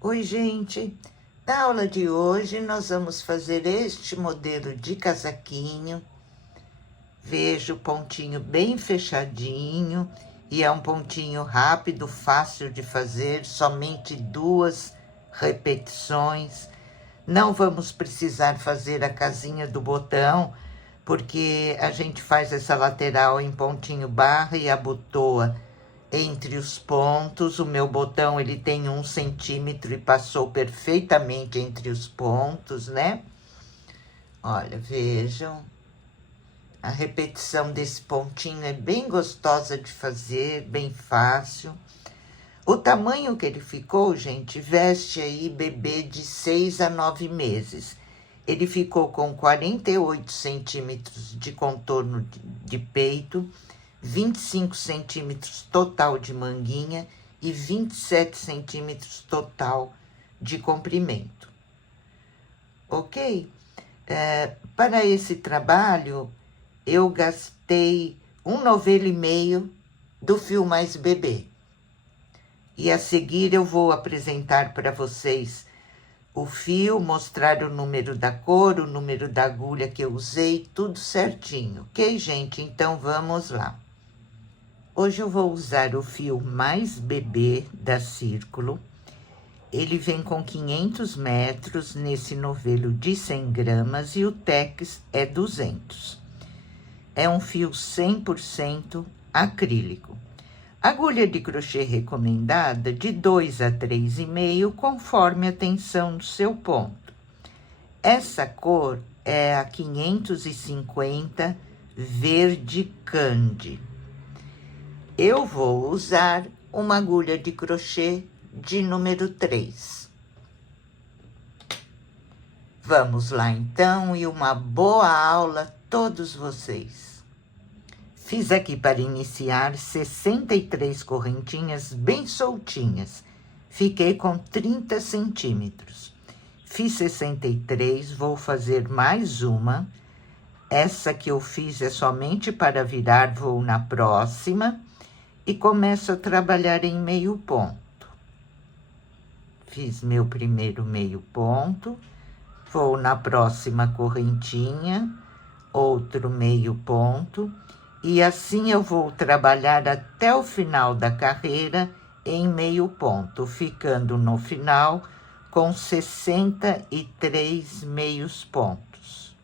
Oi, gente! Na aula de hoje, nós vamos fazer este modelo de casaquinho. Veja o pontinho bem fechadinho e é um pontinho rápido, fácil de fazer, somente 2 repetições. Não vamos precisar fazer a casinha do botão, porque a gente faz essa lateral em pontinho barra e abotoa entre os pontos. O meu botão, ele tem 1 centímetro e passou perfeitamente entre os pontos, né? Olha, vejam. A repetição desse pontinho é bem gostosa de fazer, bem fácil. O tamanho que ele ficou, gente, veste aí bebê de 6 a 9 meses. Ele ficou com 48 centímetros de contorno de peito, 25 centímetros total de manguinha e 27 centímetros total de comprimento. Ok? Para esse trabalho, eu gastei 1,5 novelo do fio mais bebê. E a seguir eu vou apresentar para vocês o fio, mostrar o número da cor, o número da agulha que eu usei, tudo certinho. Ok, gente? Então, vamos lá. Hoje eu vou usar o fio mais bebê da Círculo. Ele vem com 500 metros nesse novelo de 100 gramas e o Tex é 200. É um fio 100% acrílico. Agulha de crochê recomendada de 2 a 3,5, conforme a tensão do seu ponto. Essa cor é a 550 verde candy. Eu vou usar uma agulha de crochê de número 3. Vamos lá então, e uma boa aula a todos vocês. Fiz aqui para iniciar 63 correntinhas bem soltinhas. Fiquei com 30 centímetros. Fiz 63, vou fazer mais uma. Essa que eu fiz é somente para virar, vou na próxima. E começo a trabalhar em meio ponto. Fiz meu primeiro meio ponto, vou na próxima correntinha, outro meio ponto, e assim eu vou trabalhar até o final da carreira em meio ponto, ficando no final com 63 meios pontos.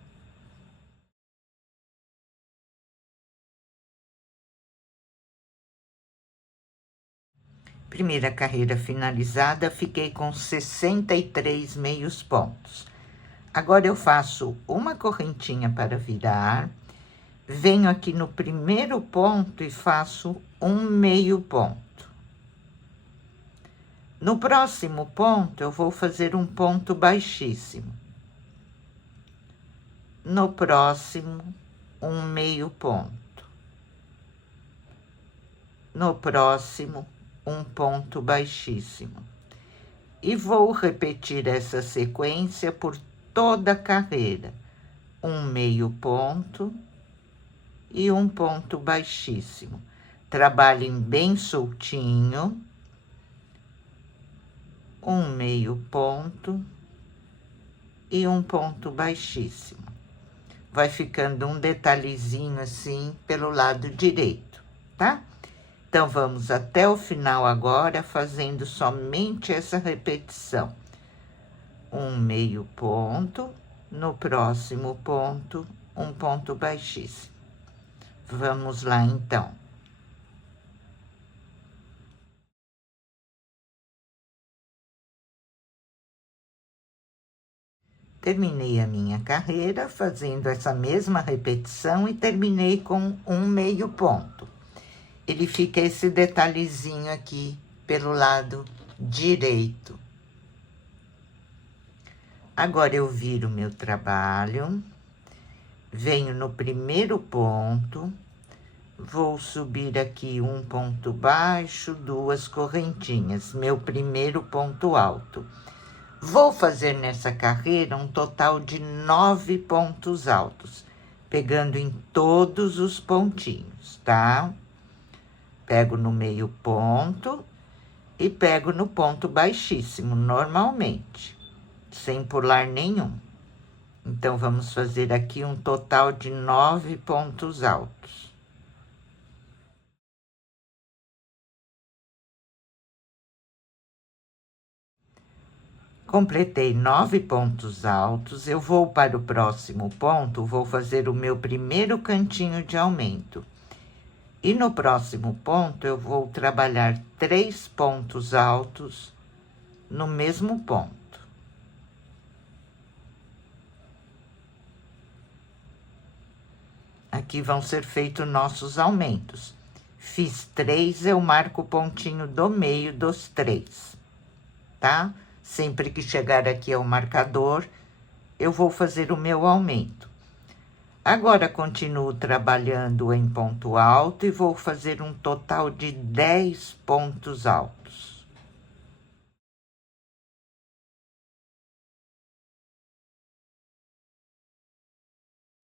Primeira carreira finalizada, fiquei com 63 meios pontos. Agora eu faço uma correntinha para virar, venho aqui no primeiro ponto e faço um meio ponto. No próximo ponto, eu vou fazer um ponto baixíssimo. No próximo, um meio ponto. No próximo, um ponto baixíssimo. E vou repetir essa sequência por toda a carreira. Um meio ponto e um ponto baixíssimo. Trabalhem bem soltinho. Um meio ponto e um ponto baixíssimo. Vai ficando um detalhezinho assim pelo lado direito, tá? Então, vamos até o final agora, fazendo somente essa repetição. Um meio ponto, no próximo ponto, um ponto baixíssimo. Vamos lá, então. Terminei a minha carreira fazendo essa mesma repetição e terminei com um meio ponto. Ele fica esse detalhezinho aqui pelo lado direito. Agora, eu viro meu trabalho, venho no primeiro ponto, vou subir aqui um ponto baixo, 2 correntinhas, meu primeiro ponto alto. Vou fazer nessa carreira um total de 9 pontos altos, pegando em todos os pontinhos, tá? Pego no meio ponto e pego no ponto baixíssimo, normalmente, sem pular nenhum. Então, vamos fazer aqui um total de 9 pontos altos. Completei 9 pontos altos, eu vou para o próximo ponto, vou fazer o meu primeiro cantinho de aumento. E no próximo ponto, eu vou trabalhar 3 pontos altos no mesmo ponto. Aqui vão ser feitos nossos aumentos. Fiz 3, eu marco o pontinho do meio dos 3, tá? Sempre que chegar aqui ao marcador, eu vou fazer o meu aumento. Agora, continuo trabalhando em ponto alto e vou fazer um total de 10 pontos altos.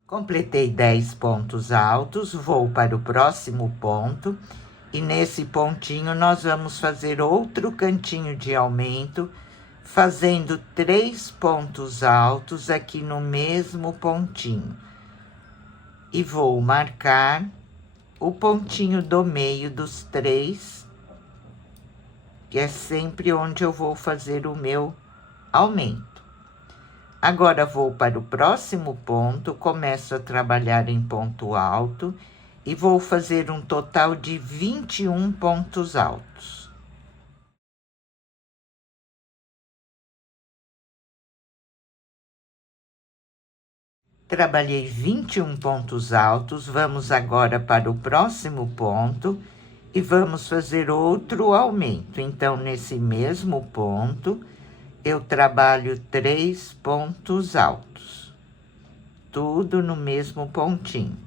Completei 10 pontos altos, vou para o próximo ponto e nesse pontinho nós vamos fazer outro cantinho de aumento, fazendo 3 pontos altos aqui no mesmo pontinho. E vou marcar o pontinho do meio dos 3, que é sempre onde eu vou fazer o meu aumento. Agora, vou para o próximo ponto, começo a trabalhar em ponto alto e vou fazer um total de 21 pontos altos. Trabalhei 21 pontos altos, vamos agora para o próximo ponto e vamos fazer outro aumento. Então, nesse mesmo ponto, eu trabalho 3 pontos altos, tudo no mesmo pontinho.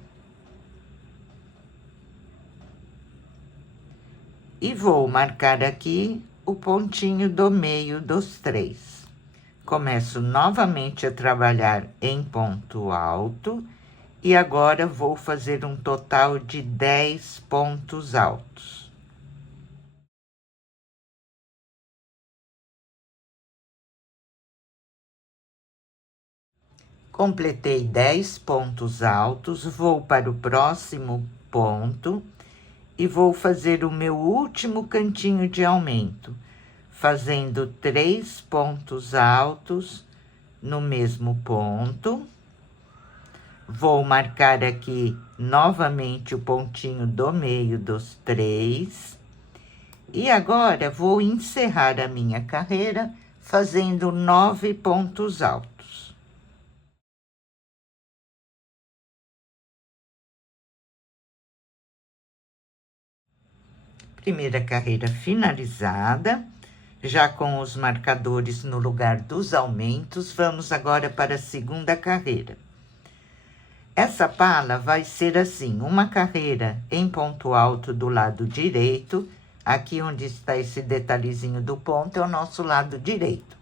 E vou marcar aqui o pontinho do meio dos 3. Começo novamente a trabalhar em ponto alto e agora vou fazer um total de 10 pontos altos. Completei 10 pontos altos, vou para o próximo ponto e vou fazer o meu último cantinho de aumento, fazendo 3 pontos altos no mesmo ponto. Vou marcar aqui novamente o pontinho do meio dos 3. E agora, vou encerrar a minha carreira fazendo 9 pontos altos. Primeira carreira finalizada. Já com os marcadores no lugar dos aumentos, vamos agora para a segunda carreira. Essa pala vai ser assim, uma carreira em ponto alto do lado direito, aqui onde está esse detalhezinho do ponto, é o nosso lado direito.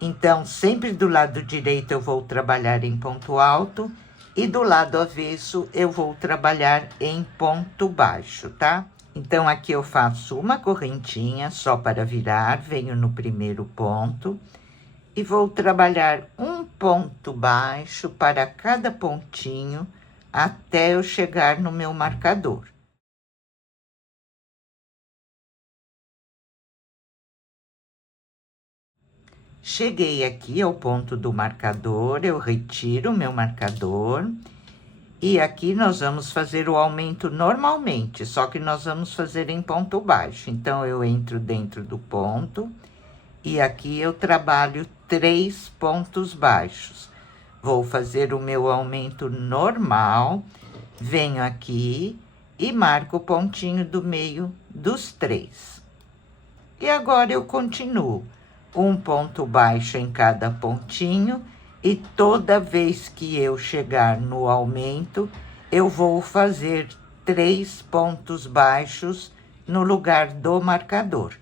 Então, sempre do lado direito eu vou trabalhar em ponto alto, e do lado avesso eu vou trabalhar em ponto baixo, tá? Então, aqui eu faço uma correntinha só para virar, venho no primeiro ponto e vou trabalhar um ponto baixo para cada pontinho até eu chegar no meu marcador. Cheguei aqui ao ponto do marcador, eu retiro o meu marcador. E aqui nós vamos fazer o aumento normalmente, só que nós vamos fazer em ponto baixo. Então, eu entro dentro do ponto e aqui eu trabalho 3 pontos baixos. Vou fazer o meu aumento normal, venho aqui e marco o pontinho do meio dos 3. E agora eu continuo, um ponto baixo em cada pontinho. E toda vez que eu chegar no aumento, eu vou fazer 3 pontos baixos no lugar do marcador.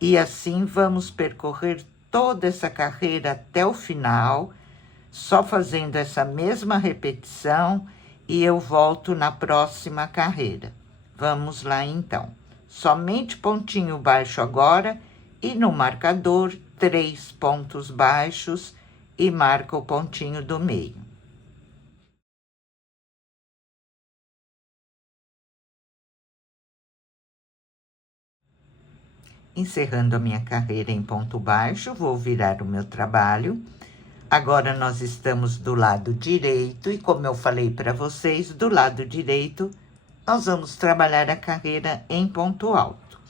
E assim vamos percorrer toda essa carreira até o final, só fazendo essa mesma repetição e eu volto na próxima carreira. Vamos lá então. Somente pontinho baixo agora e no marcador 3 pontos baixos e marca o pontinho do meio. Encerrando a minha carreira em ponto baixo, vou virar o meu trabalho. Agora nós estamos do lado direito e como eu falei para vocês, do lado direito nós vamos trabalhar a carreira em ponto alto.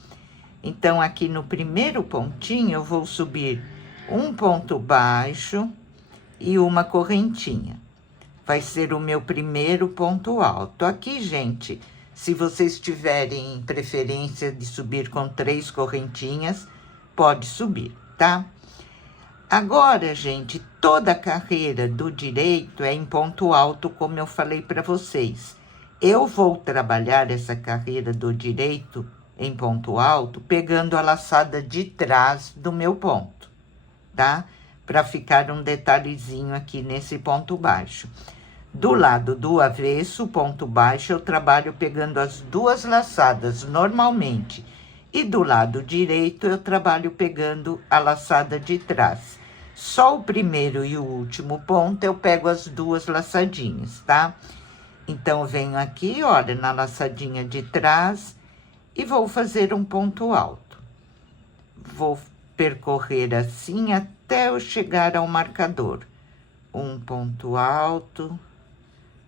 Então, aqui no primeiro pontinho eu vou subir um ponto baixo e uma correntinha. Vai ser o meu primeiro ponto alto. Aqui, gente, se vocês tiverem preferência de subir com 3 correntinhas, pode subir, tá? Agora, gente, toda a carreira do direito é em ponto alto, como eu falei para vocês. Eu vou trabalhar essa carreira do direito em ponto alto, pegando a laçada de trás do meu ponto, tá? Para ficar um detalhezinho aqui nesse ponto baixo. Do lado do avesso, ponto baixo, eu trabalho pegando as 2 laçadas normalmente. E do lado direito, eu trabalho pegando a laçada de trás. Só o primeiro e o último ponto, eu pego as 2 laçadinhas, tá? Então, eu venho aqui, olha, na laçadinha de trás e vou fazer um ponto alto. Vou percorrer assim até eu chegar ao marcador. Um ponto alto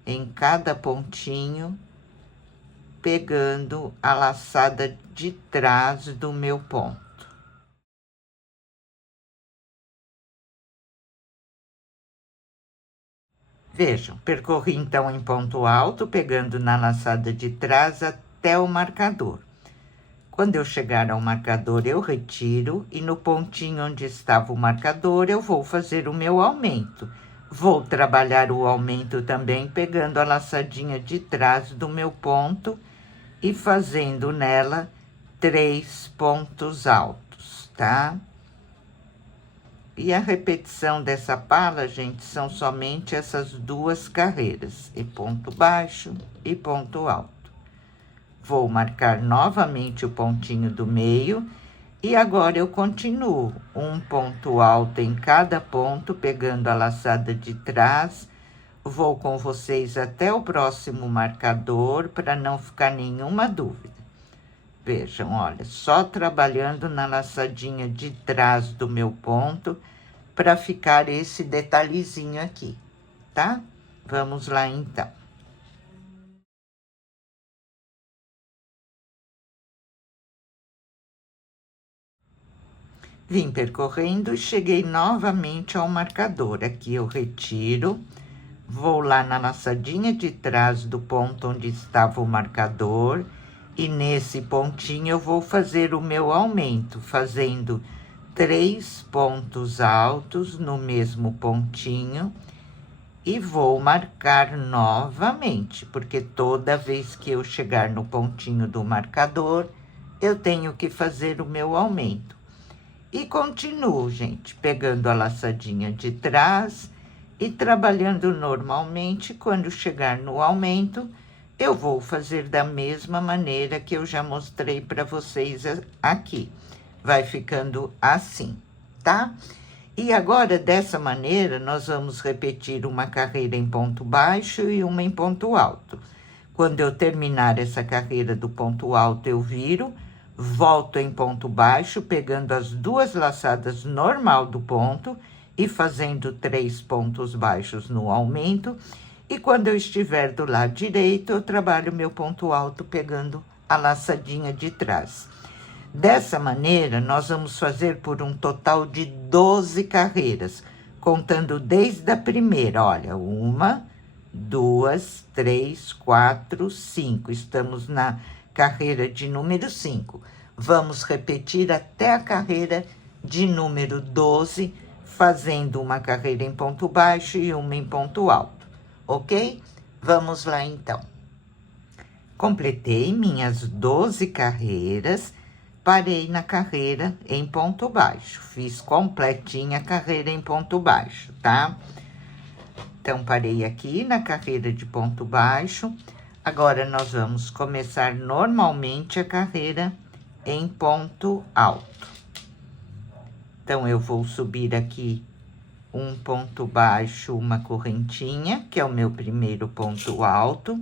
em cada pontinho, pegando a laçada de trás do meu ponto. Vejam, percorri então em ponto alto, pegando na laçada de trás até o marcador. Quando eu chegar ao marcador, eu retiro e no pontinho onde estava o marcador, eu vou fazer o meu aumento. Vou trabalhar o aumento também pegando a laçadinha de trás do meu ponto e fazendo nela 3 pontos altos, tá? E a repetição dessa pala, gente, são somente essas 2 carreiras, e ponto baixo e ponto alto. Vou marcar novamente o pontinho do meio e agora eu continuo um ponto alto em cada ponto, pegando a laçada de trás. Vou com vocês até o próximo marcador para não ficar nenhuma dúvida. Vejam, olha, só trabalhando na laçadinha de trás do meu ponto para ficar esse detalhezinho aqui, tá? Vamos lá então. Vim percorrendo e cheguei novamente ao marcador. Aqui eu retiro, vou lá na laçadinha de trás do ponto onde estava o marcador e nesse pontinho eu vou fazer o meu aumento, fazendo 3 pontos altos no mesmo pontinho e vou marcar novamente, porque toda vez que eu chegar no pontinho do marcador, eu tenho que fazer o meu aumento. E continuo, gente, pegando a laçadinha de trás e trabalhando normalmente. Quando chegar no aumento, eu vou fazer da mesma maneira que eu já mostrei para vocês aqui. Vai ficando assim, tá? E agora, dessa maneira, nós vamos repetir uma carreira em ponto baixo e uma em ponto alto. Quando eu terminar essa carreira do ponto alto, eu viro, volto em ponto baixo, pegando as 2 laçadas normal do ponto e fazendo 3 pontos baixos no aumento. E quando eu estiver do lado direito, eu trabalho meu ponto alto pegando a laçadinha de trás. Dessa maneira, nós vamos fazer por um total de 12 carreiras, contando desde a primeira, olha, 1, 2, 3, 4, 5. Estamos na carreira de número 5. Vamos repetir até a carreira de número 12, fazendo uma carreira em ponto baixo e uma em ponto alto, ok? Vamos lá, então. Completei minhas 12 carreiras, parei na carreira em ponto baixo. Fiz completinha a carreira em ponto baixo, tá? Então, parei aqui na carreira de ponto baixo. Agora, nós vamos começar normalmente a carreira em ponto alto. Então, eu vou subir aqui um ponto baixo, uma correntinha, que é o meu primeiro ponto alto.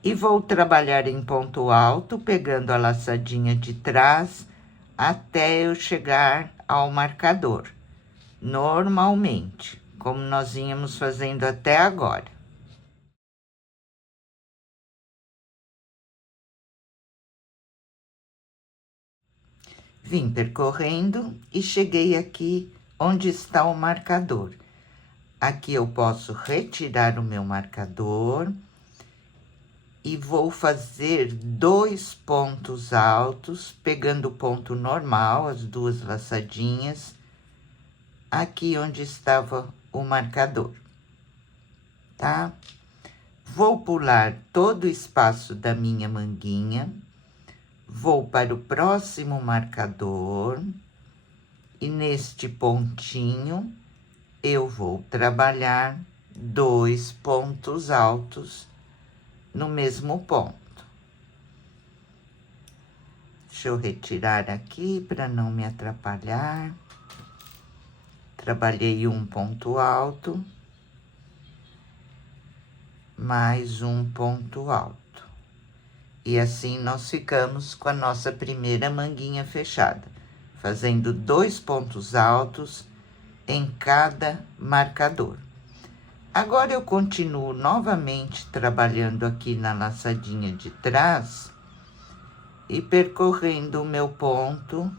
E vou trabalhar em ponto alto, pegando a laçadinha de trás, até eu chegar ao marcador, normalmente, como nós íamos fazendo até agora. Vim percorrendo e cheguei aqui onde está o marcador. Aqui eu posso retirar o meu marcador e vou fazer 2 pontos altos, pegando o ponto normal, as 2 laçadinhas, aqui onde estava o marcador, tá? Vou pular todo o espaço da minha manguinha, vou para o próximo marcador, e neste pontinho, eu vou trabalhar 2 pontos altos no mesmo ponto. Deixa eu retirar aqui para não me atrapalhar. Trabalhei um ponto alto, mais um ponto alto. E assim nós ficamos com a nossa primeira manguinha fechada, fazendo 2 pontos altos em cada marcador. Agora, eu continuo novamente trabalhando aqui na laçadinha de trás e percorrendo o meu ponto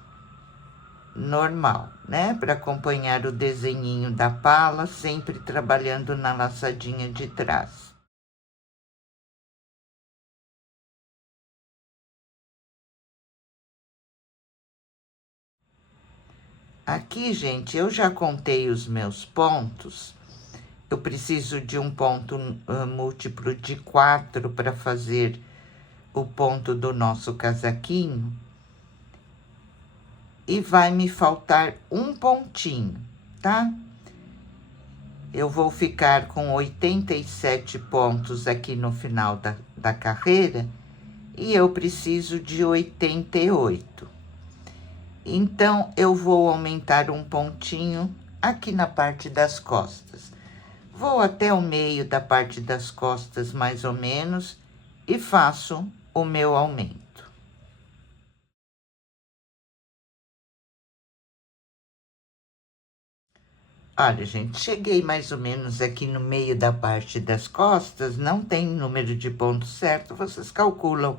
normal, né? Para acompanhar o desenhinho da pala, sempre trabalhando na laçadinha de trás. Aqui, gente, eu já contei os meus pontos. Eu preciso de um ponto múltiplo de 4 para fazer o ponto do nosso casaquinho. E vai me faltar um pontinho, tá? Eu vou ficar com 87 pontos aqui no final da carreira e eu preciso de 88. Então, eu vou aumentar um pontinho aqui na parte das costas. Vou até o meio da parte das costas, mais ou menos, e faço o meu aumento. Olha, gente, cheguei mais ou menos aqui no meio da parte das costas, não tem número de pontos certo, vocês calculam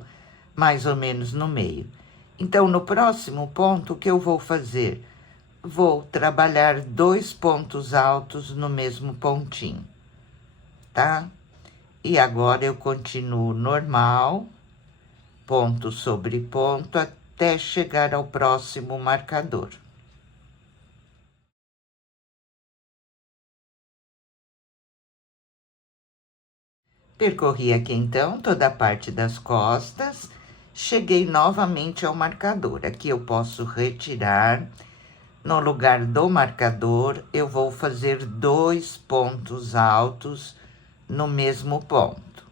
mais ou menos no meio. Então, no próximo ponto, o que eu vou fazer? Vou trabalhar 2 pontos altos no mesmo pontinho, tá? E agora eu continuo normal, ponto sobre ponto, até chegar ao próximo marcador. Percorri aqui, então, toda a parte das costas, cheguei novamente ao marcador. Aqui eu posso retirar. No lugar do marcador, eu vou fazer 2 pontos altos no mesmo ponto.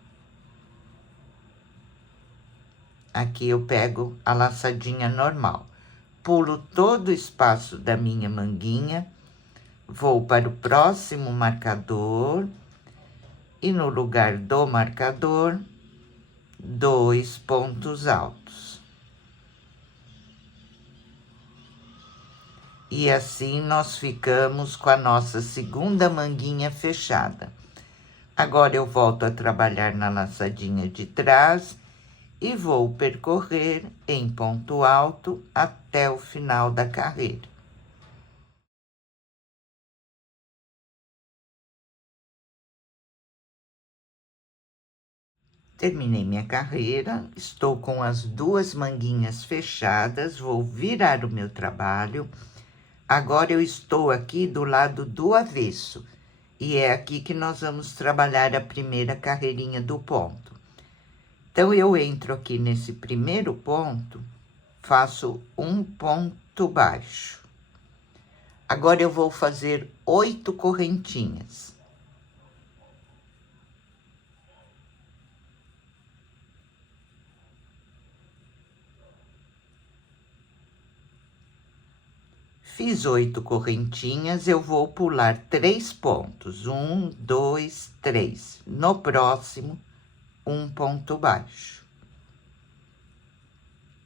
Aqui eu pego a laçadinha normal. Pulo todo o espaço da minha manguinha, vou para o próximo marcador. E no lugar do marcador, 2 pontos altos. E assim nós ficamos com a nossa segunda manguinha fechada. Agora eu volto a trabalhar na laçadinha de trás e vou percorrer em ponto alto até o final da carreira. Terminei minha carreira, estou com as 2 manguinhas fechadas, vou virar o meu trabalho. Agora eu estou aqui do lado do avesso, e é aqui que nós vamos trabalhar a primeira carreirinha do ponto. Então, eu entro aqui nesse primeiro ponto faço um ponto baixo. Agora eu vou fazer 8 correntinhas. Fiz 8 correntinhas, eu vou pular 3 pontos. 1, 2, 3. No próximo, um ponto baixo.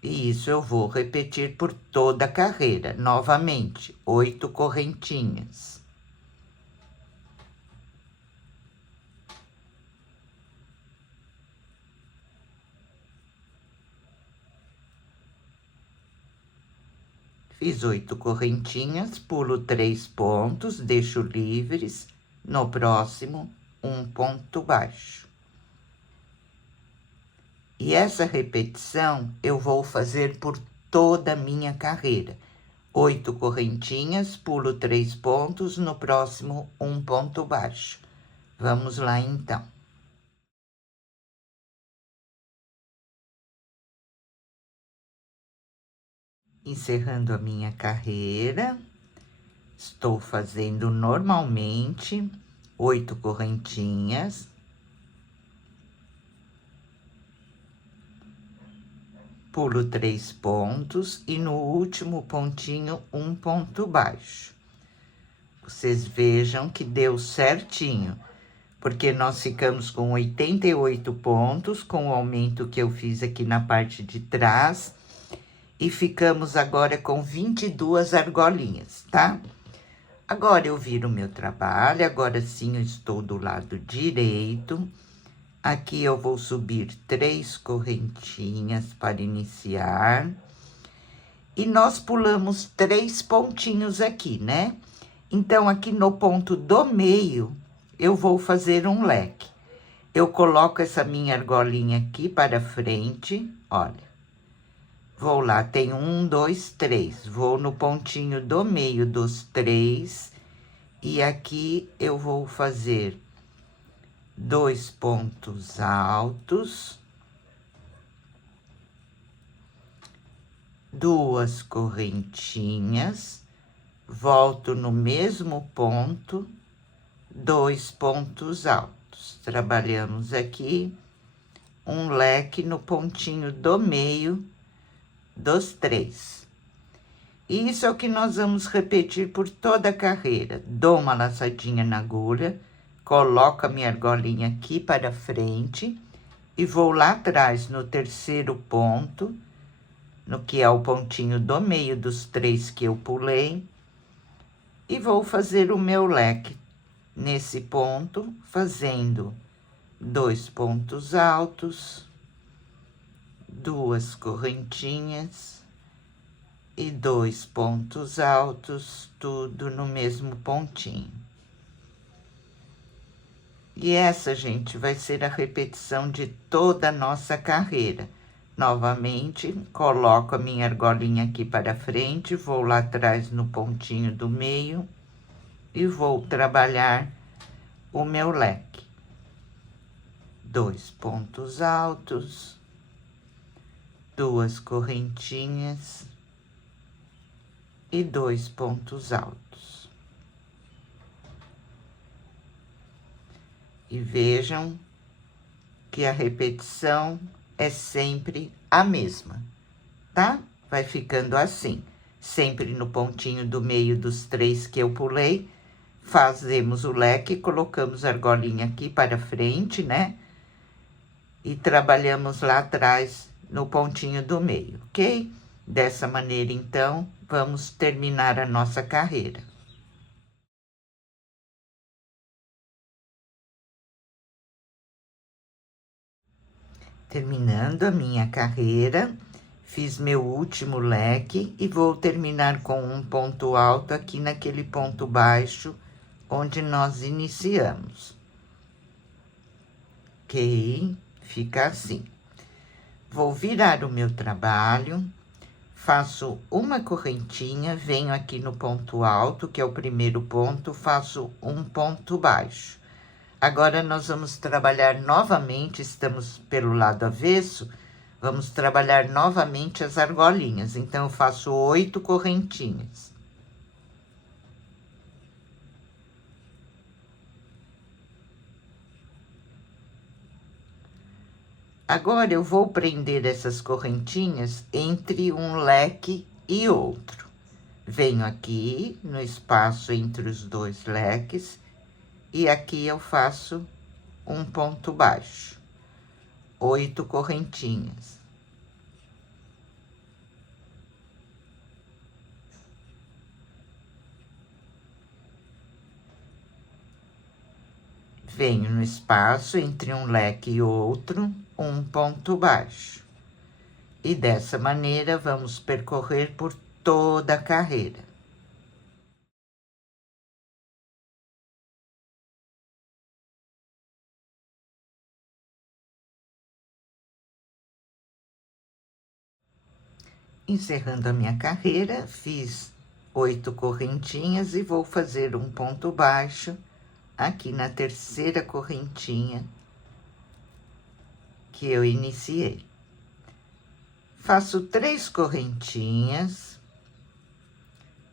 E isso eu vou repetir por toda a carreira. Novamente, 8 correntinhas. Fiz 8 correntinhas, pulo 3 pontos, deixo livres. No próximo, um ponto baixo. E essa repetição eu vou fazer por toda a minha carreira. 8 correntinhas, pulo 3 pontos, no próximo, um ponto baixo. Vamos lá, então. Encerrando a minha carreira, estou fazendo normalmente 8 correntinhas. Pulo 3 pontos e no último pontinho, um ponto baixo. Vocês vejam que deu certinho, porque nós ficamos com 88 pontos, com o aumento que eu fiz aqui na parte de trás. E ficamos agora com 22 argolinhas, tá? Agora eu viro o meu trabalho, agora sim eu estou do lado direito. Aqui eu vou subir 3 correntinhas para iniciar. E nós pulamos 3 pontinhos aqui, né? Então, aqui no ponto do meio, eu vou fazer um leque. Eu coloco essa minha argolinha aqui para frente, olha. Vou lá, tem 1, 2, 3. Vou no pontinho do meio dos 3. E aqui eu vou fazer 2 pontos altos. 2 correntinhas. Volto no mesmo ponto. 2 pontos altos. Trabalhamos aqui um leque no pontinho do meio dos 3. E isso é o que nós vamos repetir por toda a carreira. Dou uma laçadinha na agulha, coloco a minha argolinha aqui para frente e vou lá atrás no terceiro ponto, no que é o pontinho do meio dos 3 que eu pulei, e vou fazer o meu leque nesse ponto, fazendo 2 pontos altos, 2 correntinhas e 2 pontos altos, tudo no mesmo pontinho. E essa, gente, vai ser a repetição de toda a nossa carreira. Novamente, coloco a minha argolinha aqui para frente, vou lá atrás no pontinho do meio e vou trabalhar o meu leque. 2 pontos altos, 2 correntinhas e 2 pontos altos. E vejam que a repetição é sempre a mesma, tá? Vai ficando assim, sempre no pontinho do meio dos 3 que eu pulei, fazemos o leque, colocamos a argolinha aqui para frente, né? E trabalhamos lá atrás no pontinho do meio, ok? Dessa maneira, então, vamos terminar a nossa carreira. Terminando a minha carreira, fiz meu último leque e vou terminar com um ponto alto aqui naquele ponto baixo onde nós iniciamos. Ok? Fica assim. Vou virar o meu trabalho, faço uma correntinha, venho aqui no ponto alto, que é o primeiro ponto, faço um ponto baixo. Agora, nós vamos trabalhar novamente, estamos pelo lado avesso, Vamos trabalhar novamente as argolinhas. Então, eu faço 8 correntinhas. Agora, eu vou prender essas correntinhas entre um leque e outro. Venho aqui no espaço entre os dois leques e aqui eu faço um ponto baixo. 8 correntinhas. Venho no espaço entre um leque e outro, um ponto baixo. E dessa maneira, vamos percorrer por toda a carreira. Encerrando a minha carreira, fiz 8 correntinhas e vou fazer um ponto baixo aqui na terceira correntinha que eu iniciei. Faço 3 correntinhas,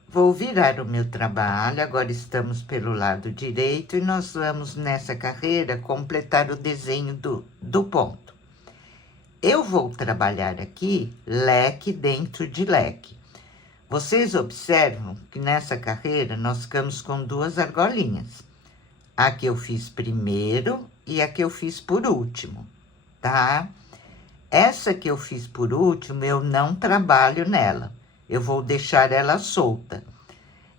vou virar o meu trabalho, agora estamos pelo lado direito e nós vamos nessa carreira completar o desenho do ponto. Eu vou trabalhar aqui leque dentro de leque. Vocês observam que nessa carreira nós ficamos com 2 argolinhas. A que eu fiz primeiro e a que eu fiz por último, tá? Essa que eu fiz por último, eu não trabalho nela. Eu vou deixar ela solta.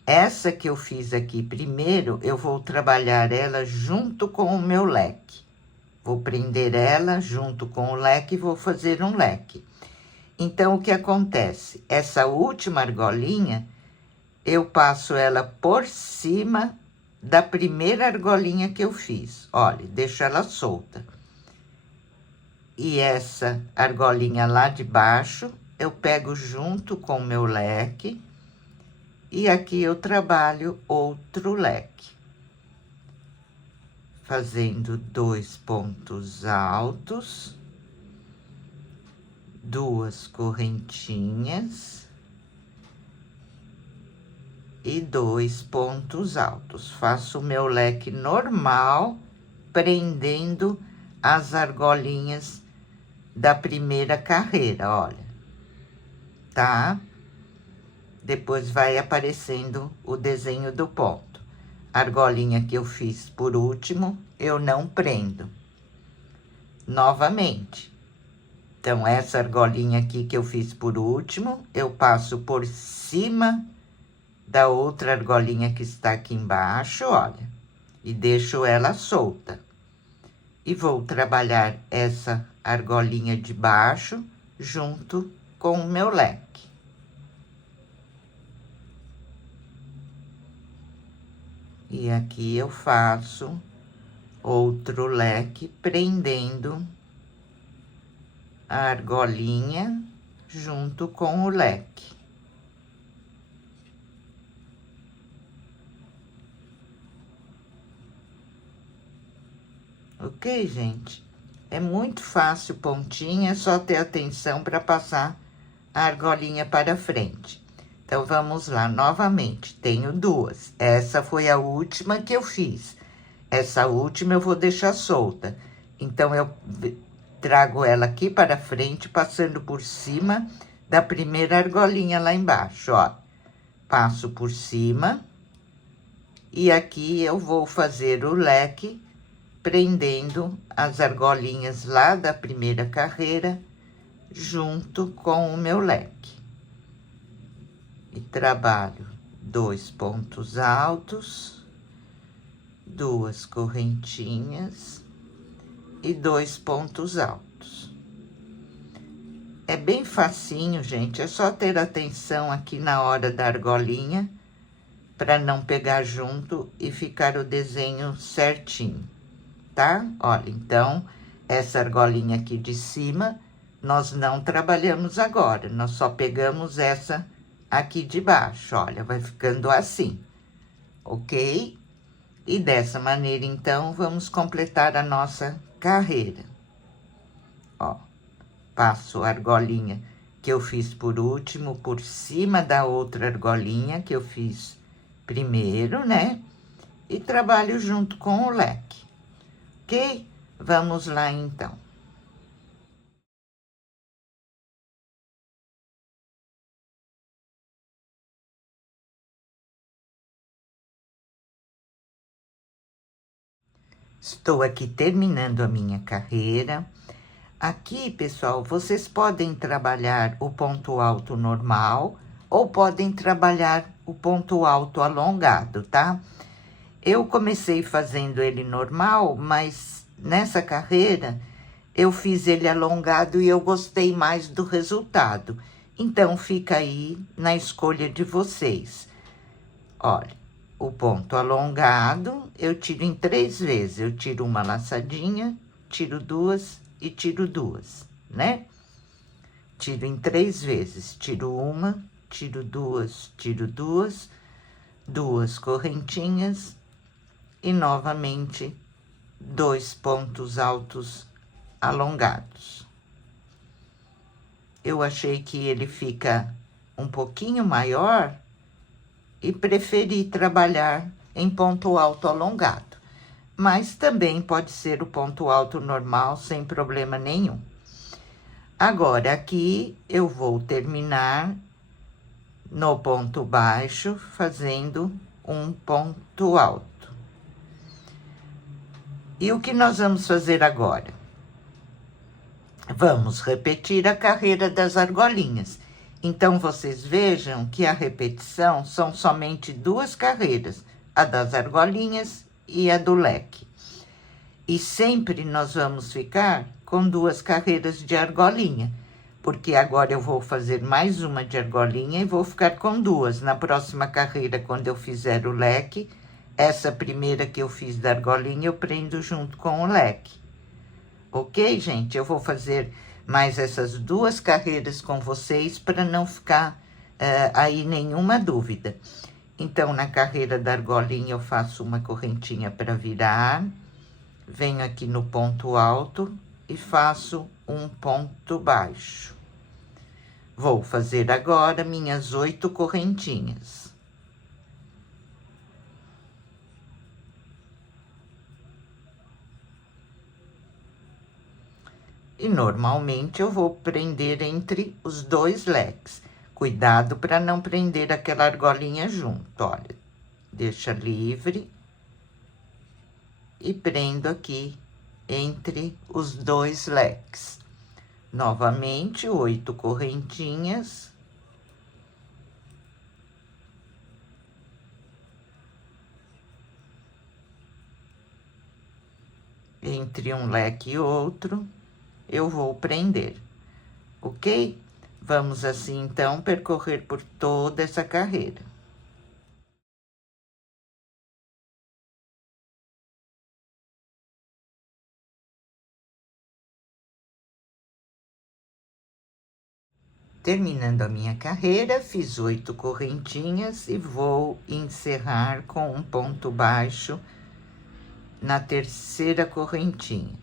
Essa que eu fiz aqui primeiro, eu vou trabalhar ela junto com o meu leque. Vou prender ela junto com o leque e vou fazer um leque. Então, o que acontece? Essa última argolinha, eu passo ela por cima da primeira argolinha que eu fiz. Olha, deixo ela solta. E essa argolinha lá de baixo, eu pego junto com o meu leque. E aqui eu trabalho outro leque. Fazendo 2 pontos altos. 2 correntinhas. E 2 pontos altos. Faço o meu leque normal, prendendo as argolinhas da primeira carreira, olha, tá? Depois vai aparecendo o desenho do ponto. A argolinha que eu fiz por último, eu não prendo. Novamente. Então, essa argolinha aqui que eu fiz por último, eu passo por cima da outra argolinha que está aqui embaixo, olha, e deixo ela solta. E vou trabalhar essa argolinha de baixo junto com o meu leque. E aqui eu faço outro leque prendendo a argolinha junto com o leque. Ok, gente? É muito fácil, pontinha, é só ter atenção para passar a argolinha para frente. Então, vamos lá, novamente, tenho 2. Essa foi a última que eu fiz. Essa última eu vou deixar solta. Então, eu trago ela aqui para frente, passando por cima da primeira argolinha lá embaixo, ó. Passo por cima. E aqui eu vou fazer o leque prendendo as argolinhas lá da primeira carreira junto com o meu leque. E trabalho 2 pontos altos, 2 correntinhas e 2 pontos altos. É bem facinho, gente, é só ter atenção aqui na hora da argolinha para não pegar junto e ficar o desenho certinho. Tá? Olha, então, essa argolinha aqui de cima, nós não trabalhamos agora, nós só pegamos essa aqui de baixo, olha, vai ficando assim, ok? E dessa maneira, então, vamos completar a nossa carreira. Ó, passo a argolinha que eu fiz por último, por cima da outra argolinha que eu fiz primeiro, né? E trabalho junto com o leque, ok? Vamos lá, então. Estou aqui terminando a minha carreira. Aqui, pessoal, vocês podem trabalhar o ponto alto normal ou podem trabalhar o ponto alto alongado, tá? Eu comecei fazendo ele normal, mas nessa carreira eu fiz ele alongado e eu gostei mais do resultado. Então, fica aí na escolha de vocês. Olha, o ponto alongado eu tiro em 3 vezes. Eu tiro uma laçadinha, tiro 2 e tiro 2, né? Tiro em 3 vezes. Tiro uma, tiro 2, tiro 2, 2 correntinhas e novamente 2 pontos altos alongados. Eu achei que ele fica um pouquinho maior e preferi trabalhar em ponto alto alongado, mas também pode ser o ponto alto normal sem problema nenhum. Agora, aqui eu vou terminar no ponto baixo, fazendo um ponto alto. E o que nós vamos fazer agora? Vamos repetir a carreira das argolinhas. Então, vocês vejam que a repetição são somente 2 carreiras, a das argolinhas e a do leque. E sempre nós vamos ficar com 2 carreiras de argolinha, porque agora eu vou fazer mais uma de argolinha e vou ficar com 2. Na próxima carreira, quando eu fizer o leque, essa primeira que eu fiz da argolinha, eu prendo junto com o leque. Ok, gente? Eu vou fazer mais essas 2 carreiras com vocês para não ficar aí nenhuma dúvida. Então, na carreira da argolinha, eu faço uma correntinha para virar, venho aqui no ponto alto e faço um ponto baixo. Vou fazer agora minhas 8 correntinhas. E normalmente eu vou prender entre os 2 leques. Cuidado para não prender aquela argolinha junto, olha. Deixa livre. E prendo aqui entre os 2 leques. Novamente, 8 correntinhas. Entre um leque e outro, eu vou prender, ok? Vamos assim, então, percorrer por toda essa carreira. Terminando a minha carreira, fiz 8 correntinhas e vou encerrar com um ponto baixo na terceira correntinha.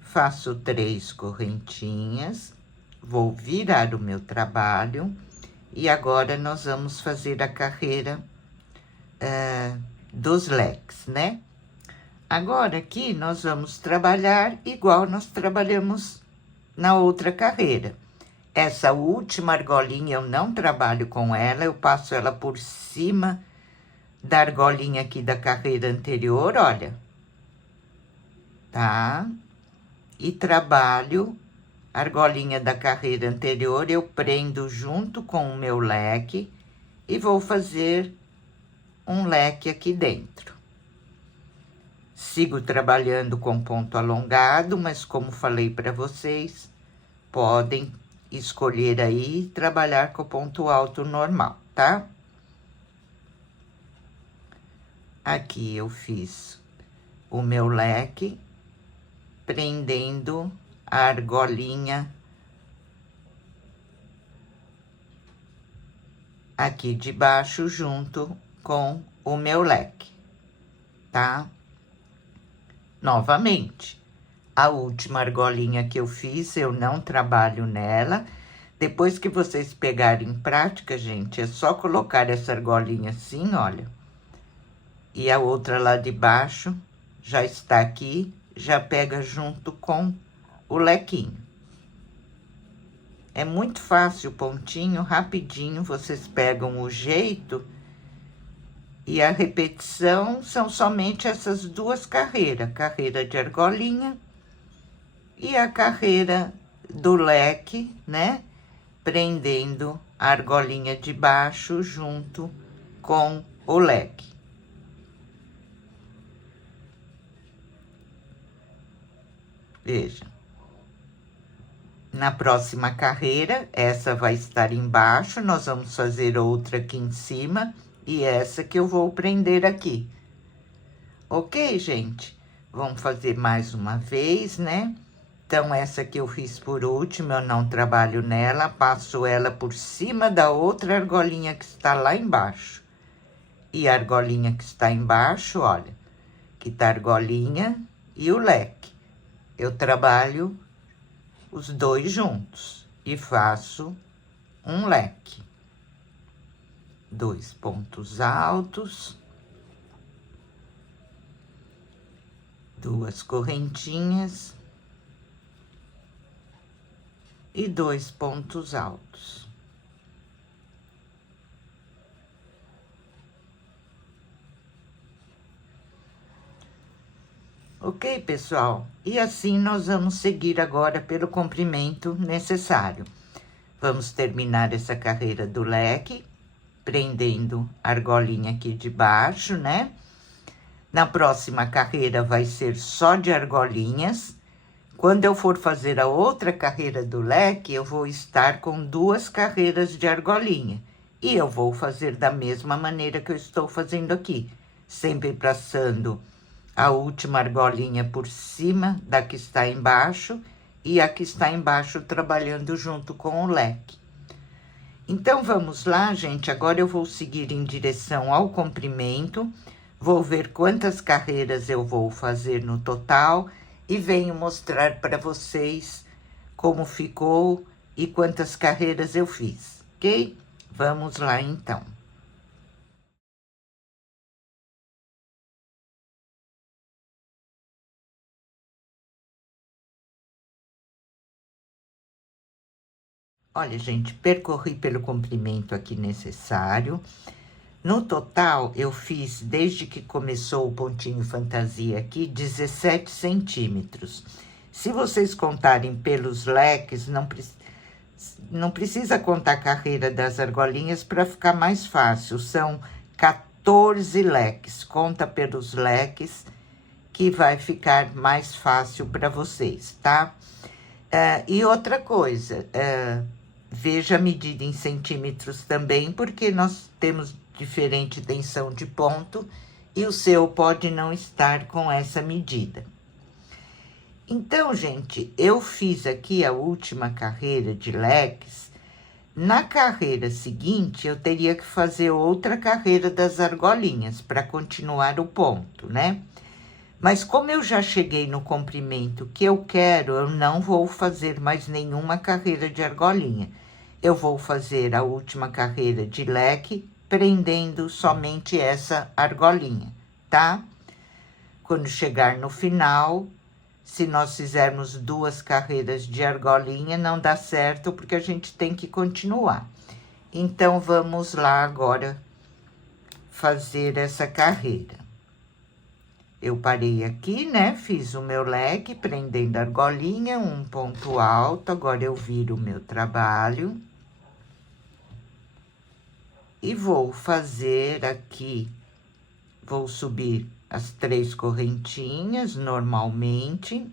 Faço 3 correntinhas, vou virar o meu trabalho e agora nós vamos fazer a carreira dos leques, né? Agora aqui nós vamos trabalhar igual nós trabalhamos na outra carreira. Essa última argolinha eu não trabalho com ela, eu passo ela por cima da argolinha aqui da carreira anterior, olha. Tá? E trabalho a argolinha da carreira anterior, eu prendo junto com o meu leque e vou fazer um leque aqui dentro. Sigo trabalhando com ponto alongado, mas como falei para vocês, podem escolher aí e trabalhar com ponto alto normal, tá? Aqui eu fiz o meu leque, prendendo a argolinha aqui de baixo junto com o meu leque, tá? Novamente, A última argolinha que eu fiz, eu não trabalho nela. Depois que vocês pegarem prática, gente, é só colocar essa argolinha assim, olha. E a outra lá de baixo já está aqui, já pega junto com o lequinho. É muito fácil o pontinho, rapidinho, vocês pegam o jeito. E a repetição são somente essas duas carreiras, carreira de argolinha e a carreira do leque, né? Prendendo a argolinha de baixo junto com o leque. Veja. Na próxima carreira, essa vai estar embaixo, nós vamos fazer outra aqui em cima e essa que eu vou prender aqui. Ok, gente? Vamos fazer mais uma vez, né? Então, essa que eu fiz por último, eu não trabalho nela, passo ela por cima da outra argolinha que está lá embaixo. E a argolinha que está embaixo, olha, que tá a argolinha e o leque. Eu trabalho os dois juntos e faço um leque. 2 pontos altos. 2 correntinhas. E 2 pontos altos. Ok, pessoal? E assim nós vamos seguir agora pelo comprimento necessário. Vamos terminar essa carreira do leque, prendendo a argolinha aqui de baixo, né? Na próxima carreira vai ser só de argolinhas. Quando eu for fazer a outra carreira do leque, eu vou estar com 2 carreiras de argolinha. E eu vou fazer da mesma maneira que eu estou fazendo aqui, sempre passando a última argolinha por cima da que está embaixo e a que está embaixo trabalhando junto com o leque. Então, vamos lá, gente. Agora eu vou seguir em direção ao comprimento, vou ver quantas carreiras eu vou fazer no total e venho mostrar para vocês como ficou e quantas carreiras eu fiz, ok? Vamos lá, então. Olha, gente, percorri pelo comprimento aqui necessário. No total, eu fiz, desde que começou o pontinho fantasia aqui, 17 centímetros. Se vocês contarem pelos leques, não precisa contar a carreira das argolinhas para ficar mais fácil. São 14 leques. Conta pelos leques que vai ficar mais fácil para vocês, tá? E outra coisa, veja a medida em centímetros também, porque nós temos diferente tensão de ponto e o seu pode não estar com essa medida. Então, gente, eu fiz aqui a última carreira de leques. Na carreira seguinte, eu teria que fazer outra carreira das argolinhas para continuar o ponto, né? Mas como eu já cheguei no comprimento que eu quero, eu não vou fazer mais nenhuma carreira de argolinha. Eu vou fazer a última carreira de leque, prendendo somente essa argolinha, tá? Quando chegar no final, se nós fizermos 2 carreiras de argolinha, não dá certo, porque a gente tem que continuar. Então, vamos lá agora fazer essa carreira. Eu parei aqui, né? Fiz o meu leque, prendendo a argolinha, um ponto alto. Agora, eu viro o meu trabalho. E vou fazer aqui, vou subir as 3 correntinhas normalmente.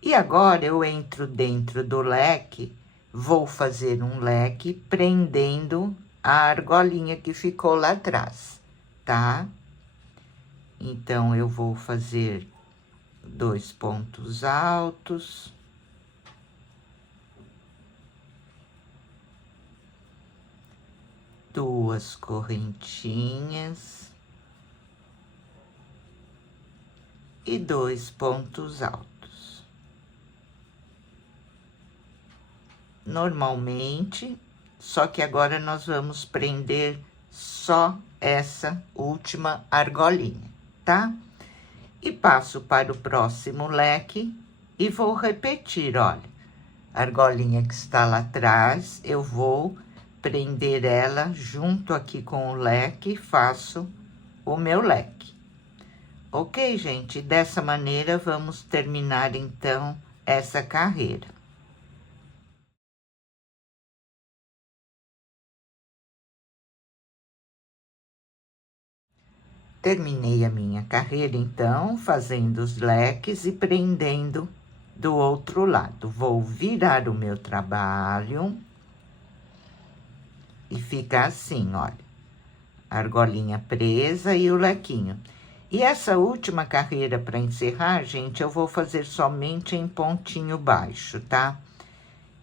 E agora, eu entro dentro do leque, vou fazer um leque prendendo a argolinha que ficou lá atrás, tá? Então, eu vou fazer 2 pontos altos. Duas correntinhas. e 2 pontos altos. Normalmente, só que agora nós vamos prender só essa última argolinha, tá? E passo para o próximo leque e vou repetir, olha, a argolinha que está lá atrás, eu vou prender ela junto aqui com o leque e faço o meu leque. Ok, gente? Dessa maneira, vamos terminar, então, essa carreira. Terminei a minha carreira, então, fazendo os leques e prendendo do outro lado. Vou virar o meu trabalho e fica assim, olha, a argolinha presa e o lequinho. E essa última carreira para encerrar, gente, eu vou fazer somente em pontinho baixo, tá?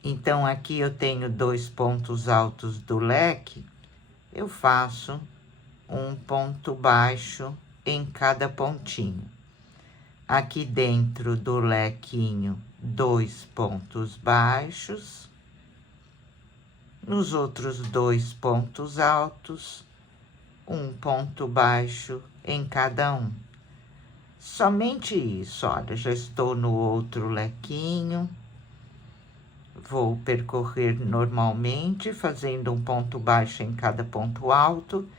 Então, aqui eu tenho 2 pontos altos do leque, eu faço um ponto baixo em cada pontinho. Aqui dentro do lequinho, 2 pontos baixos. Nos outros 2 pontos altos, um ponto baixo em cada um. Somente isso, olha, já estou no outro lequinho. Vou percorrer normalmente, fazendo um ponto baixo em cada ponto alto.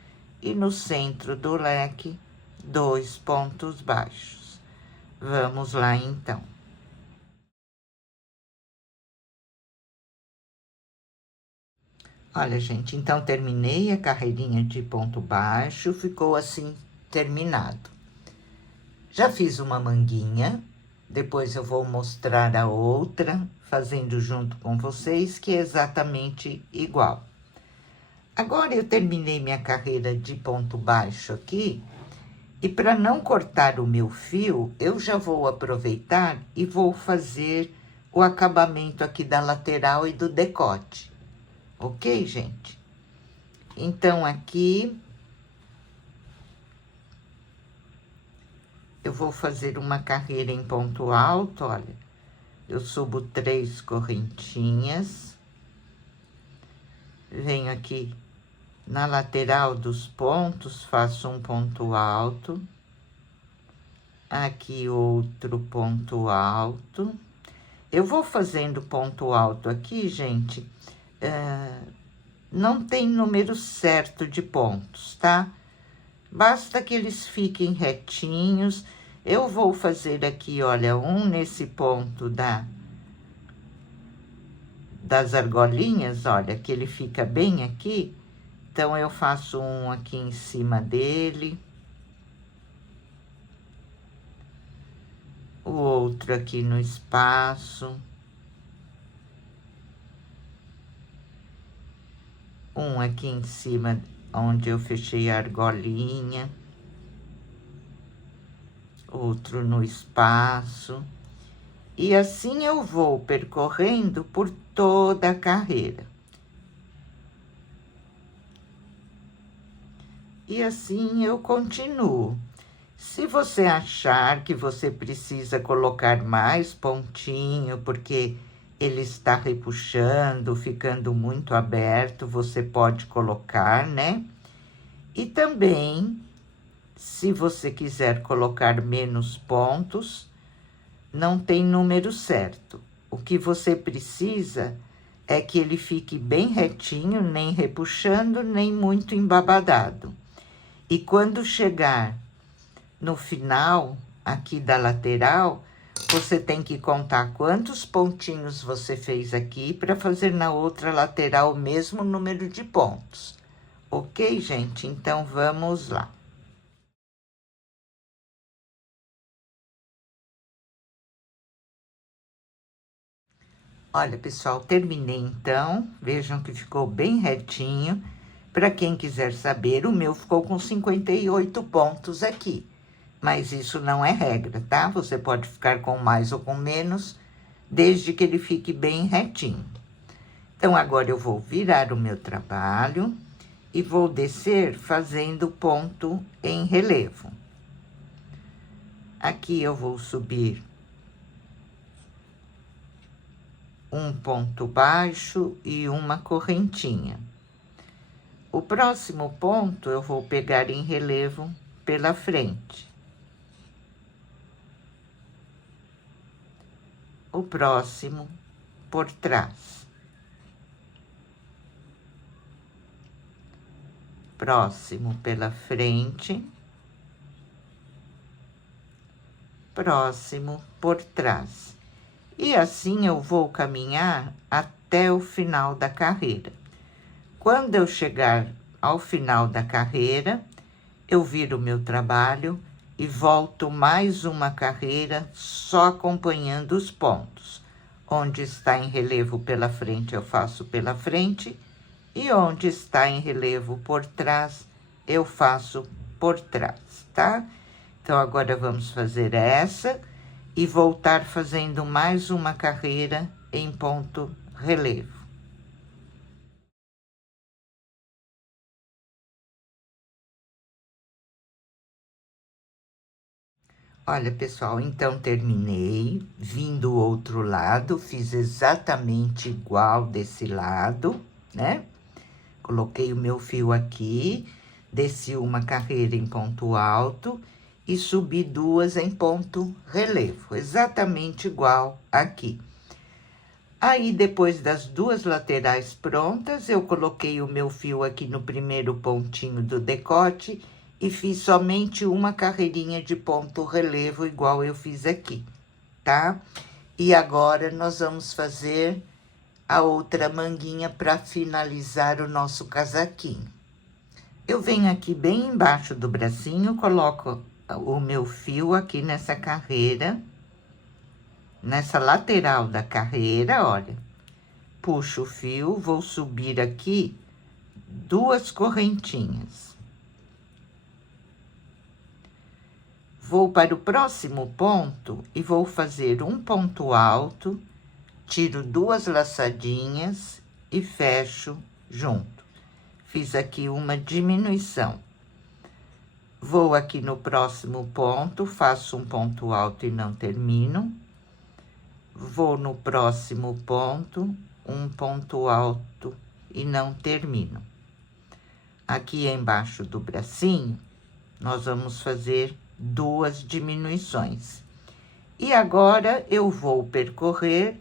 E no centro do leque, 2 pontos baixos. Vamos lá, então. Olha, gente, então terminei a carreirinha de ponto baixo, ficou assim terminado. Já fiz uma manguinha, depois eu vou mostrar a outra, fazendo junto com vocês, que é exatamente igual. Agora, eu terminei minha carreira de ponto baixo aqui, e para não cortar o meu fio, eu já vou aproveitar e vou fazer o acabamento aqui da lateral e do decote. Ok, gente? Então, aqui, eu vou fazer uma carreira em ponto alto, olha. Eu subo 3 correntinhas. Venho aqui na lateral dos pontos, faço um ponto alto. Aqui outro ponto alto. Eu vou fazendo ponto alto aqui, gente, não tem número certo de pontos, tá? Basta que eles fiquem retinhos. Eu vou fazer aqui, olha, um nesse ponto das argolinhas, olha, que ele fica bem aqui. Então, eu faço um aqui em cima dele. O outro aqui no espaço. Um aqui em cima, onde eu fechei a argolinha. Outro no espaço. E assim eu vou percorrendo por toda a carreira. E assim eu continuo. Se você achar que você precisa colocar mais pontinho, porque ele está repuxando, ficando muito aberto, você pode colocar, né? E também, se você quiser colocar menos pontos, não tem número certo. O que você precisa é que ele fique bem retinho, nem repuxando, nem muito embabadado. E quando chegar no final, aqui da lateral, você tem que contar quantos pontinhos você fez aqui para fazer na outra lateral o mesmo número de pontos. Ok, gente? Então, vamos lá. Olha, pessoal, terminei então. Vejam que ficou bem retinho. Para quem quiser saber, o meu ficou com 58 pontos aqui. Mas isso não é regra, tá? Você pode ficar com mais ou com menos, desde que ele fique bem retinho. Então, agora eu vou virar o meu trabalho e vou descer fazendo ponto em relevo. Aqui eu vou subir um ponto baixo e uma correntinha. O próximo ponto eu vou pegar em relevo pela frente. O próximo por trás. Próximo pela frente. Próximo por trás. E assim eu vou caminhar até o final da carreira. Quando eu chegar ao final da carreira, eu viro o meu trabalho e volto mais uma carreira só acompanhando os pontos. Onde está em relevo pela frente, eu faço pela frente, e onde está em relevo por trás, eu faço por trás, tá? Então, agora vamos fazer essa e voltar fazendo mais uma carreira em ponto relevo. Olha, pessoal, então terminei, vim do outro lado, fiz exatamente igual desse lado, né? Coloquei o meu fio aqui, desci uma carreira em ponto alto e subi duas em ponto relevo, exatamente igual aqui. Aí, depois das duas laterais prontas, eu coloquei o meu fio aqui no primeiro pontinho do decote e fiz somente uma carreirinha de ponto relevo, igual eu fiz aqui, tá? E agora, nós vamos fazer a outra manguinha para finalizar o nosso casaquinho. Eu venho aqui bem embaixo do bracinho, coloco o meu fio aqui nessa carreira, nessa lateral da carreira, olha. Puxo o fio, vou subir aqui duas correntinhas. Vou para o próximo ponto e vou fazer um ponto alto, tiro duas laçadinhas e fecho junto. Fiz aqui uma diminuição. Vou aqui no próximo ponto, faço um ponto alto e não termino. Vou no próximo ponto, um ponto alto e não termino. Aqui embaixo do bracinho, nós vamos fazer duas diminuições. E agora, eu vou percorrer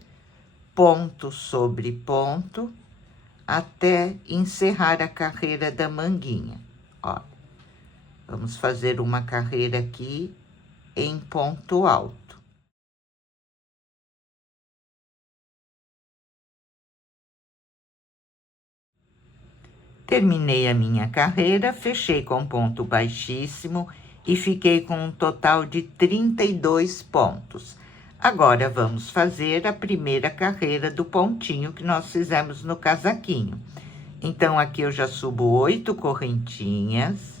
ponto sobre ponto até encerrar a carreira da manguinha. Ó, vamos fazer uma carreira aqui em ponto alto. Terminei a minha carreira, fechei com ponto baixíssimo e fiquei com um total de 32 pontos. Agora, vamos fazer a primeira carreira do pontinho que nós fizemos no casaquinho. Então, aqui eu já subo 8 correntinhas.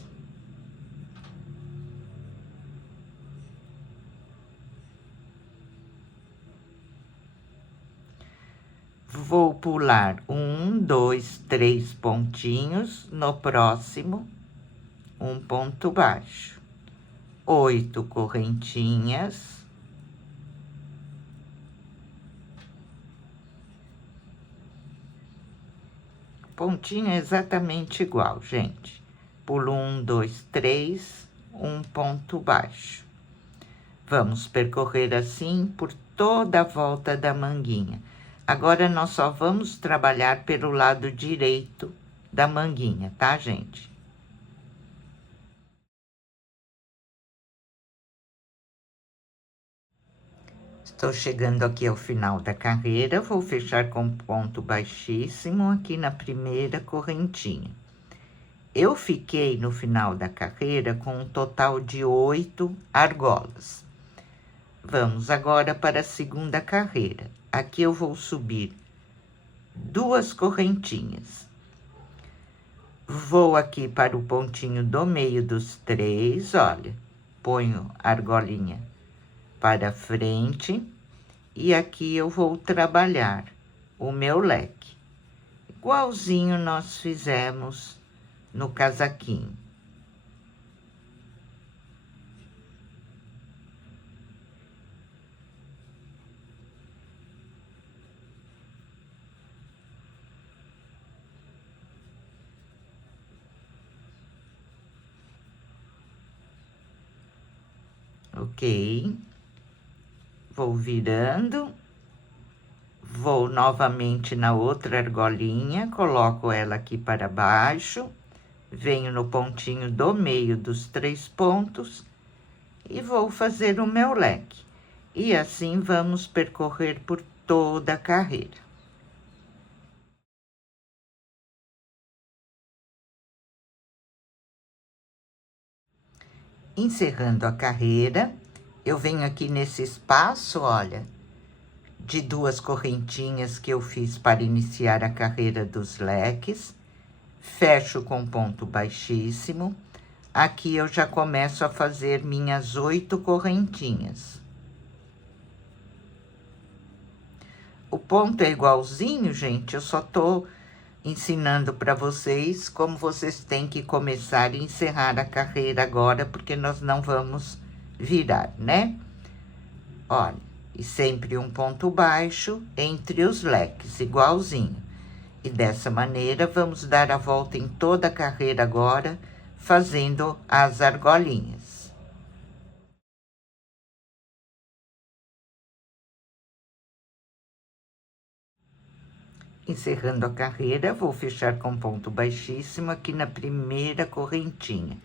Vou pular 1, 2, 3 pontinhos, no próximo, um ponto baixo. 8 correntinhas. Pontinho é exatamente igual, gente. Pulo 1, 2, 3, um ponto baixo. Vamos percorrer assim por toda a volta da manguinha. Agora, nós só vamos trabalhar pelo lado direito da manguinha, tá, gente? Estou chegando aqui ao final da carreira, vou fechar com ponto baixíssimo aqui na primeira correntinha. Eu fiquei no final da carreira com um total de 8 argolas. Vamos agora para a segunda carreira. Aqui eu vou subir duas correntinhas. Vou aqui para o pontinho do meio dos 3, olha, ponho a argolinha para frente e aqui eu vou trabalhar o meu leque, igualzinho nós fizemos no casaquinho. Ok. Vou virando. Vou novamente na outra argolinha, coloco ela aqui para baixo, venho no pontinho do meio dos 3 pontos e vou fazer o meu leque. E assim vamos percorrer por toda a carreira. Encerrando a carreira, eu venho aqui nesse espaço, olha, de 2 correntinhas que eu fiz para iniciar a carreira dos leques, fecho com ponto baixíssimo. Aqui eu já começo a fazer minhas 8 correntinhas. O ponto é igualzinho, gente, eu só tô ensinando para vocês como vocês têm que começar e encerrar a carreira agora, porque nós não vamos virar, né? Olha, e sempre um ponto baixo entre os leques, igualzinho. E dessa maneira, vamos dar a volta em toda a carreira agora, fazendo as argolinhas. Encerrando a carreira, vou fechar com ponto baixíssimo aqui na primeira correntinha.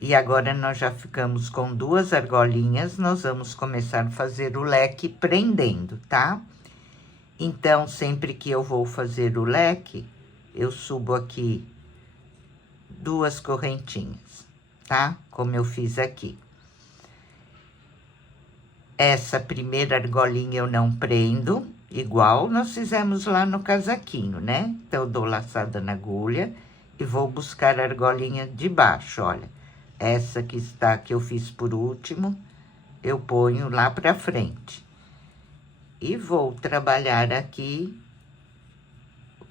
E agora, nós já ficamos com 2 argolinhas, nós vamos começar a fazer o leque prendendo, tá? Então, sempre que eu vou fazer o leque, eu subo aqui 2 correntinhas, tá? Como eu fiz aqui. Essa primeira argolinha eu não prendo, igual nós fizemos lá no casaquinho, né? Então, eu dou laçada na agulha e vou buscar a argolinha de baixo, olha. Essa que está, que eu fiz por último, eu ponho lá pra frente. E vou trabalhar aqui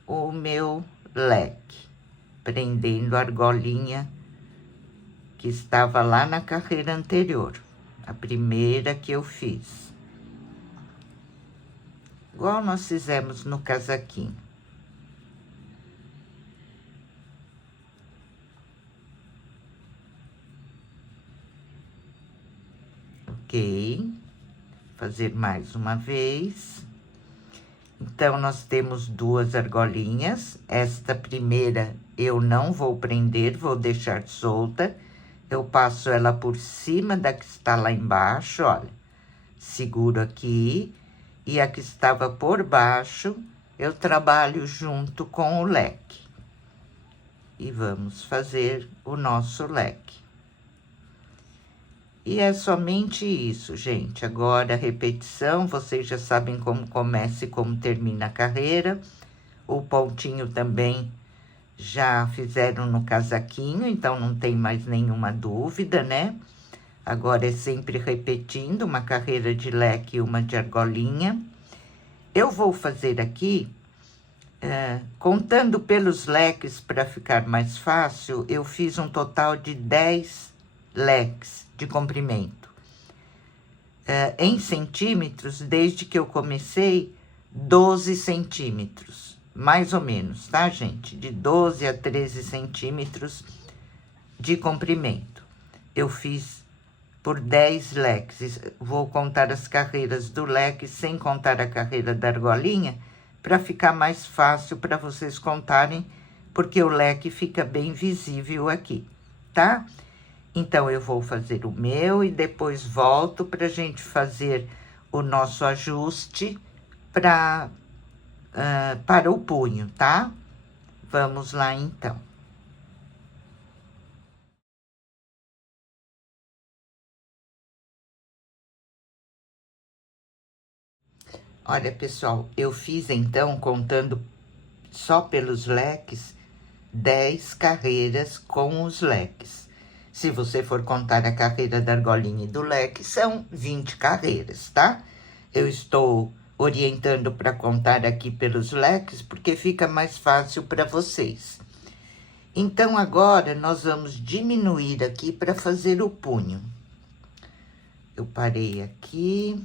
o meu leque, prendendo a argolinha que estava lá na carreira anterior, a primeira que eu fiz. Igual nós fizemos no casaquinho. Ok. Fazer mais uma vez. Então, nós temos 2 argolinhas. Esta primeira eu não vou prender, vou deixar solta. Eu passo ela por cima da que está lá embaixo, olha. Seguro aqui. E a que estava por baixo, eu trabalho junto com o leque. E vamos fazer o nosso leque. E é somente isso, gente. Agora, a repetição, vocês já sabem como começa e como termina a carreira. O pontinho também já fizeram no casaquinho, então não tem mais nenhuma dúvida, né? Agora é sempre repetindo, uma carreira de leque e uma de argolinha. Eu vou fazer aqui, contando pelos leques para ficar mais fácil, eu fiz um total de 10 leques de comprimento. Em centímetros, desde que eu comecei, 12 centímetros, mais ou menos, tá, gente? De 12 a 13 centímetros de comprimento. Eu fiz por 10 leques. Vou contar as carreiras do leque sem contar a carreira da argolinha, para ficar mais fácil para vocês contarem, porque o leque fica bem visível aqui, tá? Então, eu vou fazer o meu e depois volto pra gente fazer o nosso ajuste para o punho, tá? Vamos lá, então. Olha, pessoal, eu fiz, então, contando só pelos leques, 10 carreiras com os leques. Se você for contar a carreira da argolinha e do leque, são 20 carreiras, tá? Eu estou orientando para contar aqui pelos leques, porque fica mais fácil para vocês. Então, agora, nós vamos diminuir aqui para fazer o punho. Eu parei aqui.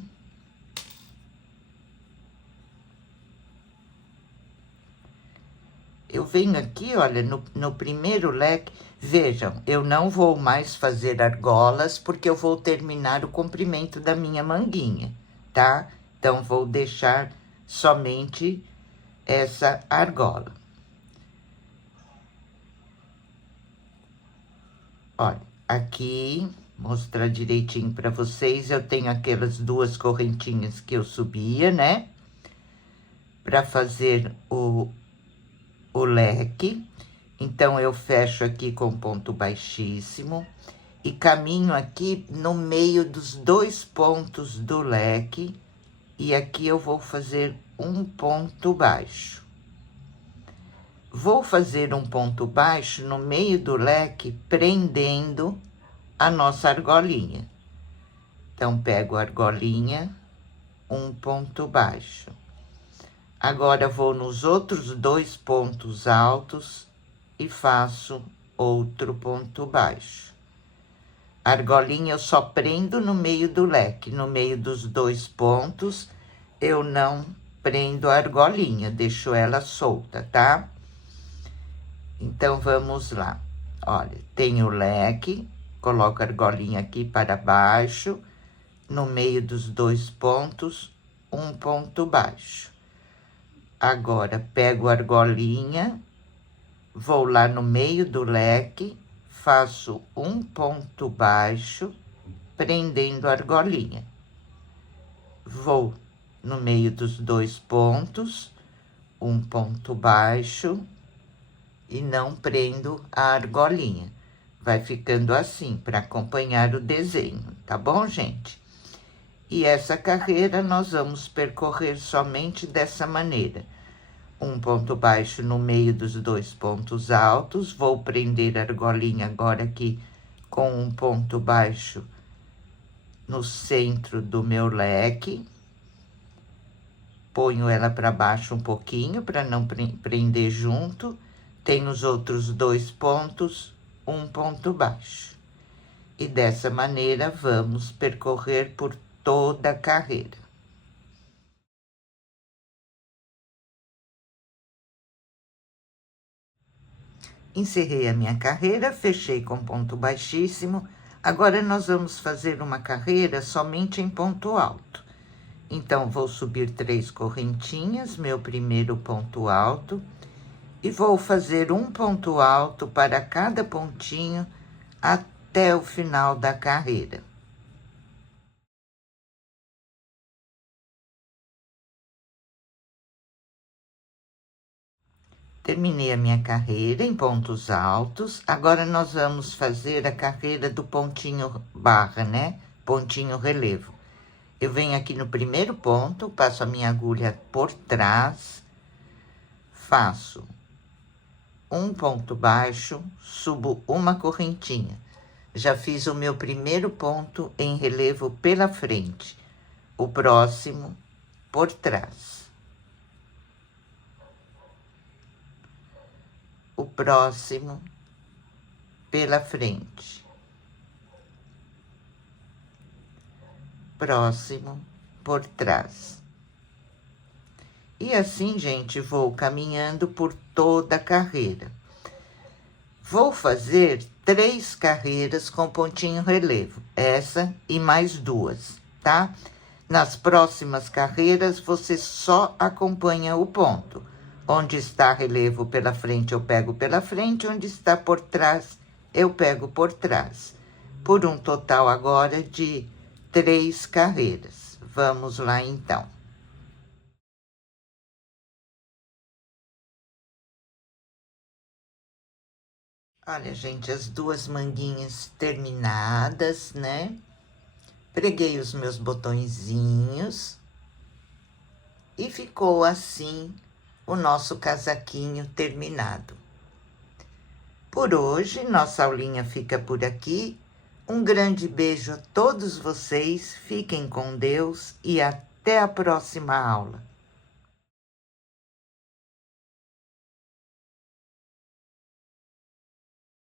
Eu venho aqui, olha, no primeiro leque, vejam, eu não vou mais fazer argolas, porque eu vou terminar o comprimento da minha manguinha, tá? Então, vou deixar somente essa argola. Olha, aqui, mostrar direitinho para vocês, eu tenho aquelas duas correntinhas que eu subia, né? Para fazer o leque. Então, eu fecho aqui com ponto baixíssimo e caminho aqui no meio dos 2 pontos do leque. E aqui eu vou fazer um ponto baixo. Vou fazer um ponto baixo no meio do leque, prendendo a nossa argolinha. Então, pego a argolinha, um ponto baixo. Agora, vou nos outros 2 pontos altos e faço outro ponto baixo. A argolinha eu só prendo no meio do leque, no meio dos 2 pontos, eu não prendo a argolinha, deixo ela solta, tá? Então, vamos lá. Olha, tem o leque, coloco a argolinha aqui para baixo, no meio dos 2 pontos, um ponto baixo. Agora, pego a argolinha, vou lá no meio do leque, faço um ponto baixo, prendendo a argolinha. Vou no meio dos 2 pontos, um ponto baixo, e não prendo a argolinha. Vai ficando assim, para acompanhar o desenho, tá bom, gente? E essa carreira nós vamos percorrer somente dessa maneira. Um ponto baixo no meio dos 2 pontos altos, vou prender a argolinha agora aqui com um ponto baixo no centro do meu leque. Ponho ela para baixo um pouquinho, para não prender junto. Tem os outros 2 pontos, um ponto baixo. E dessa maneira, vamos percorrer por toda a carreira. Encerrei a minha carreira, fechei com ponto baixíssimo. Agora, nós vamos fazer uma carreira somente em ponto alto. Então, vou subir 3 correntinhas, meu primeiro ponto alto. E vou fazer um ponto alto para cada pontinho até o final da carreira. Terminei a minha carreira em pontos altos. Agora, nós vamos fazer a carreira do pontinho barra, né? Pontinho relevo. Eu venho aqui no primeiro ponto, passo a minha agulha por trás, faço um ponto baixo, subo uma correntinha. Já fiz o meu primeiro ponto em relevo pela frente, o próximo por trás. O próximo pela frente. Próximo por trás. E assim, gente, vou caminhando por toda a carreira. Vou fazer 3 carreiras com pontinho relevo, essa e mais 2, tá? Nas próximas carreiras, você só acompanha o ponto. Onde está relevo pela frente, eu pego pela frente, onde está por trás, eu pego por trás. Por um total agora de 3 carreiras. Vamos lá, então. Olha, gente, as 2 manguinhas terminadas, né? Preguei os meus botõezinhos. E ficou assim o nosso casaquinho terminado. Por hoje, nossa aulinha fica por aqui. Um grande beijo a todos vocês, fiquem com Deus e até a próxima aula.